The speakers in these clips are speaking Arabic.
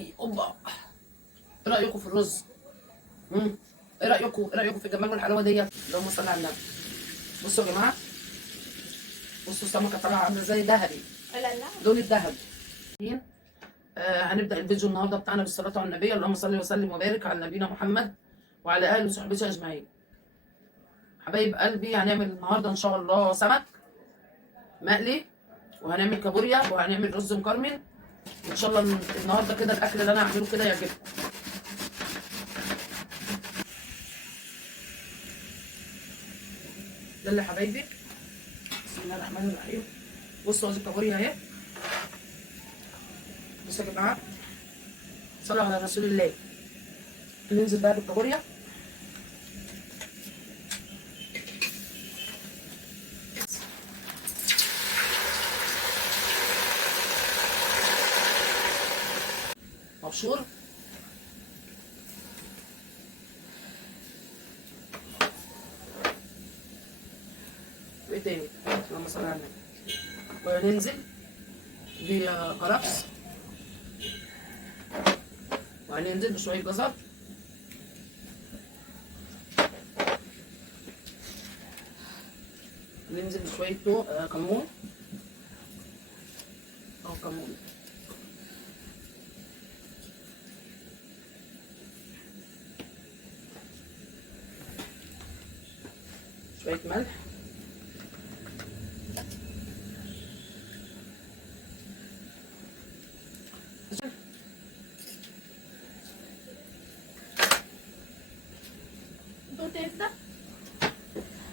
حبايبي اوبا. ايه رايكم في الرز؟ ايه رايكم في الجمال والحلاوه ديت؟ اللهم صل على النبي. بصوا يا جماعه، بصوا السمكه طالعه عامله زي ذهبي، لون الذهب. هنبدا الفيديو النهارده بتاعنا بالصلاه على النبي. اللهم صل وسلم وبارك على نبينا محمد وعلى اله وصحبه اجمعين. حبايب قلبي، هنعمل النهارده ان شاء الله سمك مقلي، وهنعمل كابوريا، وهنعمل رز مكرمل. ان شاء الله النهارده كده الاكل اللي انا هعمله كده يعجبكم. يلا يا حبايبي، بسم الله الرحمن الرحيم. بصوا ادي الكابوريا اهي. بصوا يا جماعه، صلوا على رسول الله. ننزل بقى بالكابوريا. مبشور. وايه تاني؟ اللهم صل على النبي. وننزل بكرفس، وهننزل بشويه جزر، ننزل بشويه كمون او كمون، شويه ملح،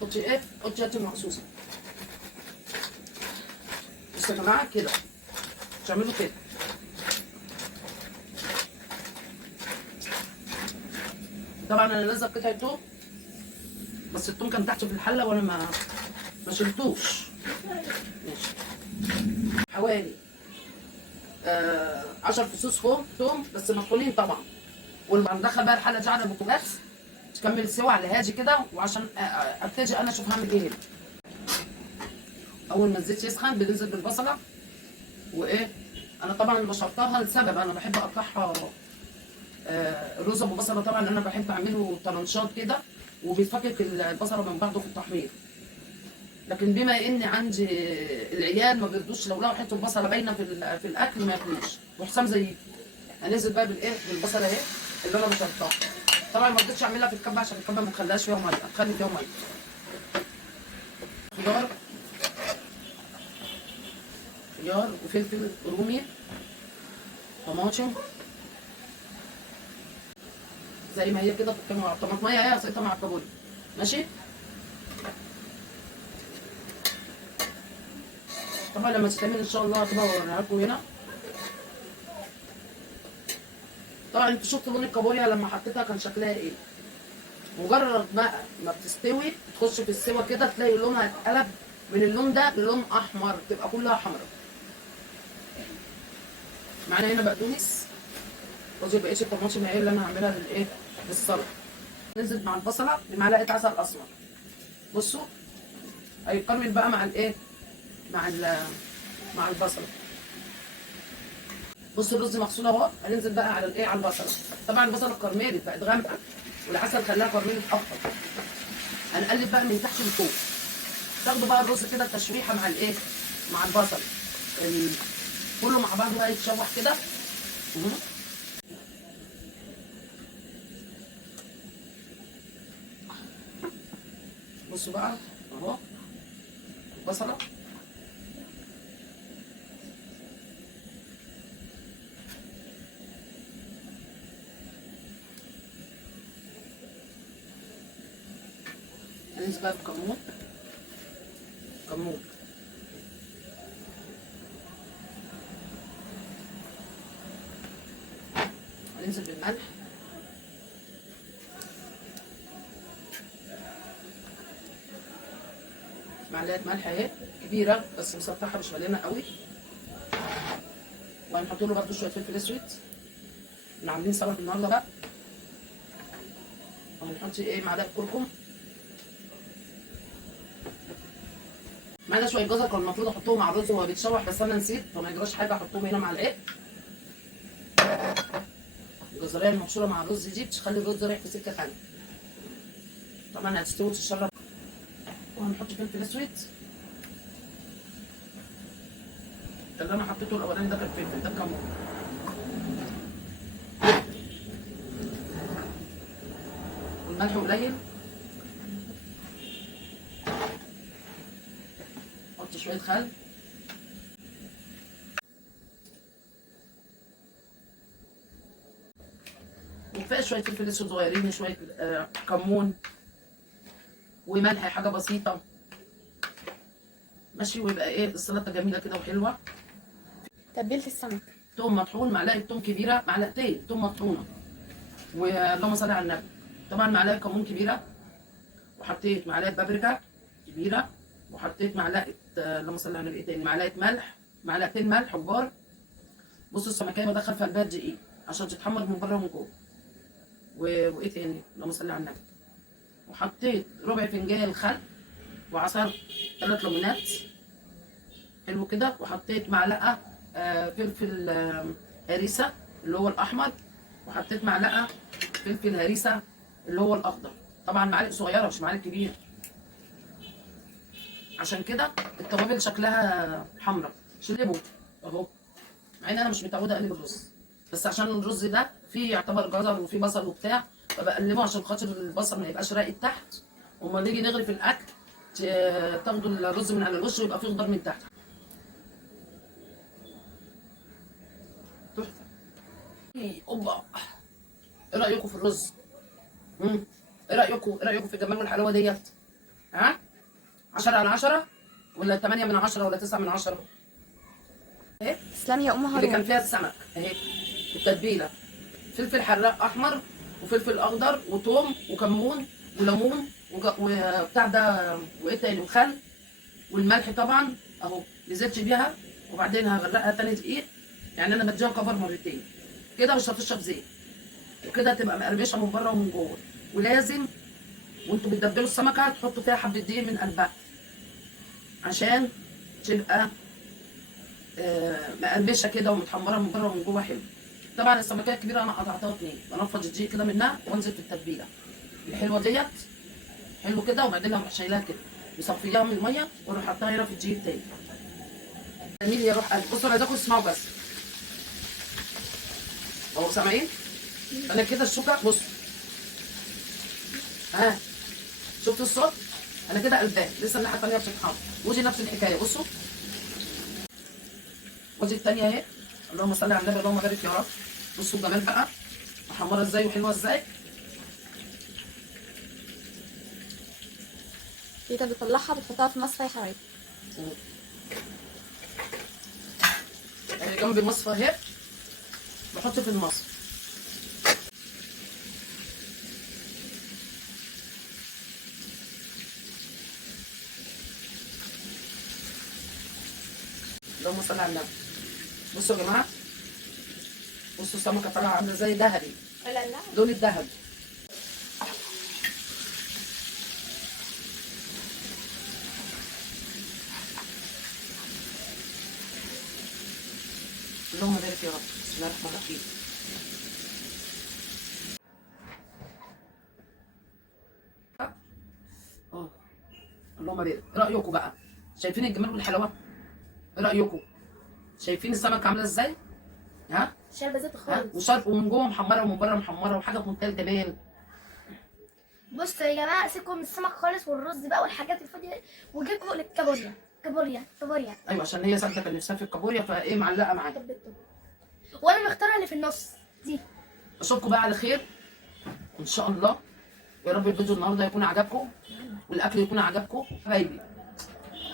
حطي ايه؟ حطي هاتي مخصوصه. بصوا يا جماعه كده، تعملوا كده. طبعا انا نازله بقطعه توم، بس التوم كان تحت في الحله وانا ما شلتوش. ماشي. حوالي 10 فصوص توم بس مطحونين طبعا. وندخل بقى الحله دي على البوتاجاز تكمل السوا على هادي كده، وعشان ابتدي انا اشوف هعمل ايه. اول ما الزيت يسخن بننزل بالبصله. وايه، انا طبعا بشرطها لسبب، انا بحب اقطعها الرز ابو بصله. طبعا انا بحب اعمله طرنشات كده، وبيفكك البصله من بعضه في التحمير. لكن بما ان عندي العيال ما بيرضوش لو لقوا حته البصله باينه في الاكل ما ياكلوش، وحسام زيي. هننزل بقى بالايه، بالبصله اهي اللي انا بشرطها. طبعا ما رضيتش اعملها في الكبه عشان الكبه ما تخليهاش فيها ميه، هتخلي فيها ميه. خيار وفلفل رومي، طماطم زي ما هي كده، مع الطماطميه اهي هسقطها مع الكابوريا. ماشي. طبعا لما تتعمل ان شاء الله هتبقى اوريها لكم هنا. طبعا انتوا شفتوا لون الكابوريا لما حطيتها كان شكلها ايه. مجرد ما بتستوي تخش في السوا كده تلاقي لونها اتقلب من اللون ده للون احمر، تبقى كلها حمراء. معانا هنا بقدونس، رز بقيه الطماطم اهي اللي انا هعملها للايه، للسلطه. ننزل مع البصله بمعلقه عسل اسمر. بصوا هيكمل بقى مع الايه، مع البصله. بصوا الرز مغسول اهو. هننزل بقى على الايه، على البصله. طبعا البصله كرملت بقت غامقه، والعسل خلاها كرملت اكتر. هنقلب بقى من تحت لفوق. تاخدوا بقى الرز كده تشويحه مع الايه، مع البصل، كله مع بعضه بقى يتشوح كده. بصوا بقى اهو البصله. هننزل بقى بالكمون. هننزل بالملح. معلقه ملح اهي كبيره بس مسطحه مش مليانه قوي. وهنحط له برده شويه فلفل اسود اللي عاملين سلطه النهارده بقى. وهنحط ايه، معلقه كركم. معانا شويه جزر كان المفروض احطهم مع الرز وهو بيتشوح، بس انا نسيت فما يجراش حاجه، احطهم هنا مع العيق. الجزريه المبشوره مع الرز دي بتخلي الرز رايح في سكه ثانيه. طبعا هتستوي وتتشرب. وهنحط فلفل اسود. اللي انا حطيته الاولاني ده كان فلفل، ده كمون. والملح قليل. حط شويه خل. وكفايه شويه فلفل اسود صغيرين وشويه كمون وملح، حاجه بسيطه ماشي. ويبقى ايه السلطه جميله كده وحلوه. تتبيله السمك. توم مطحون، معلقه توم كبيره، معلقتين توم مطحونه. واللهم صل على النبي. طبعا معلقه كمون كبيره. وحطيت معلقه بابريكا كبيره. وحطيت معلقه اللهم صل على النبي تاني، معلقه ملح، معلقتين ملح كبار. بصوا السمكيه بدخل في قلبها دقيق عشان تتحمر من بره ومن جوه. وايه تاني اللهم صل على النبي. وحطيت ربع فنجان خل وعصرت 3 ليمونات حلو كده. وحطيت معلقه فلفل هريسه اللي هو الاحمر. وحطيت معلقه فلفل هريسه اللي هو الاخضر. طبعا معالق صغيره مش معالق كبيره، عشان كده التوابل شكلها حمراء. شلبوا اهو، مع ان انا مش متعوده اقلب الرز، بس عشان الرز ده فيه يعتبر جزر وفيه بصل وبتاع، فبقلبه عشان خاطر البصل ما يبقاش راقد تحت. وما نيجي نغرف الاكل تاخدوا الرز من على الوش ويبقى فيه خضار من تحت. تحفه. اوبا، ايه رايكم في الرز؟ ايه رايكم في الجمال والحلاوه ديت؟ ها؟ 10/10 ولا 8/10 ولا 9/10؟ ايه؟ تسلمي يا ام هارون. اللي كان فيها السمك اهي التتبيله، فلفل حراق احمر وفلفل اخضر وثوم وكمون وليمون وبتاع ده وايه تاني وخل والملح طبعا اهو. نزلت بيها وبعدين هغرقها تاني دقيق. يعني انا بديها كفر مرتين كده مش هتشرب زيت، وكده تبقى مقرمشه من بره ومن جوه. ولازم وانتوا بتدبلوا السمكه تحطوا فيها حبه دقيق من قلبها عشان تبقى مقرمشه كده ومتحمره من بره ومن جوه حلو. طبعا السمكيه الكبيره انا قطعتها 2، بنفض الدقيق كده منها وانزل في التتبيله الحلوه ديت حلو كده. وبعدين اروح شايلها كده مصفياها من الميه واروح حاطاها هنا في الدقيق تاني. جميل يا روح قلبي. بصوا انا عايزاكم تسمعوا بس اهو، سامعين؟ انا كده الشوكه بصوا ها، شفتوا الصوت؟ انا كده قلبان لسه الناحيه الثانيه بتتحمر. ودي نفس الحكايه بصوا. ودي الثانيه اهي. اللهم صل على النبي اللهم بارك يا رب. بصوا الجمال بقى محمره ازاي وحلوه ازاي. تيتا بتطلعها بتحطها في مصفى يا حبايبي. يعني جنب المصفى اهي بحط في المصفى. اللهم صل على النبي. بصوا يا جماعه، بصوا السمكه طالعه عامله زي ذهبي، لون الذهب. اللهم بارك يا رب. بسم الله الرحمن الرحيم. اللهم بارك. ايه رايكم بقى؟ شايفين الجمال والحلاوه؟ ايه رايكم؟ شايفين السمكه عامله ازاي؟ ها؟ شاربه زيت خالص. وشرب ومن جوه محمره ومن بره محمره وحاجه في منتهى الجمال. بصوا يا جماعه، سيبكم من السمك خالص والرز بقى والحاجات الفاضيه دي، وجيبكم للكابوريا. كابوريا. ايوه عشان هي سالته كان نفسها في الكابوريا فايه معلقه معاها. وانا مختاره اللي في النص دي. اشوفكم بقى على خير ان شاء الله. يا رب الفيديو النهارده يكون عجبكم والاكل يكون عجبكم حبايبي.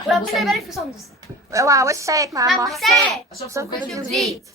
وربنا يبارك في سندس. اوعى وشك مع مع محسن. محسن. اشوفكم في فيديو جديد.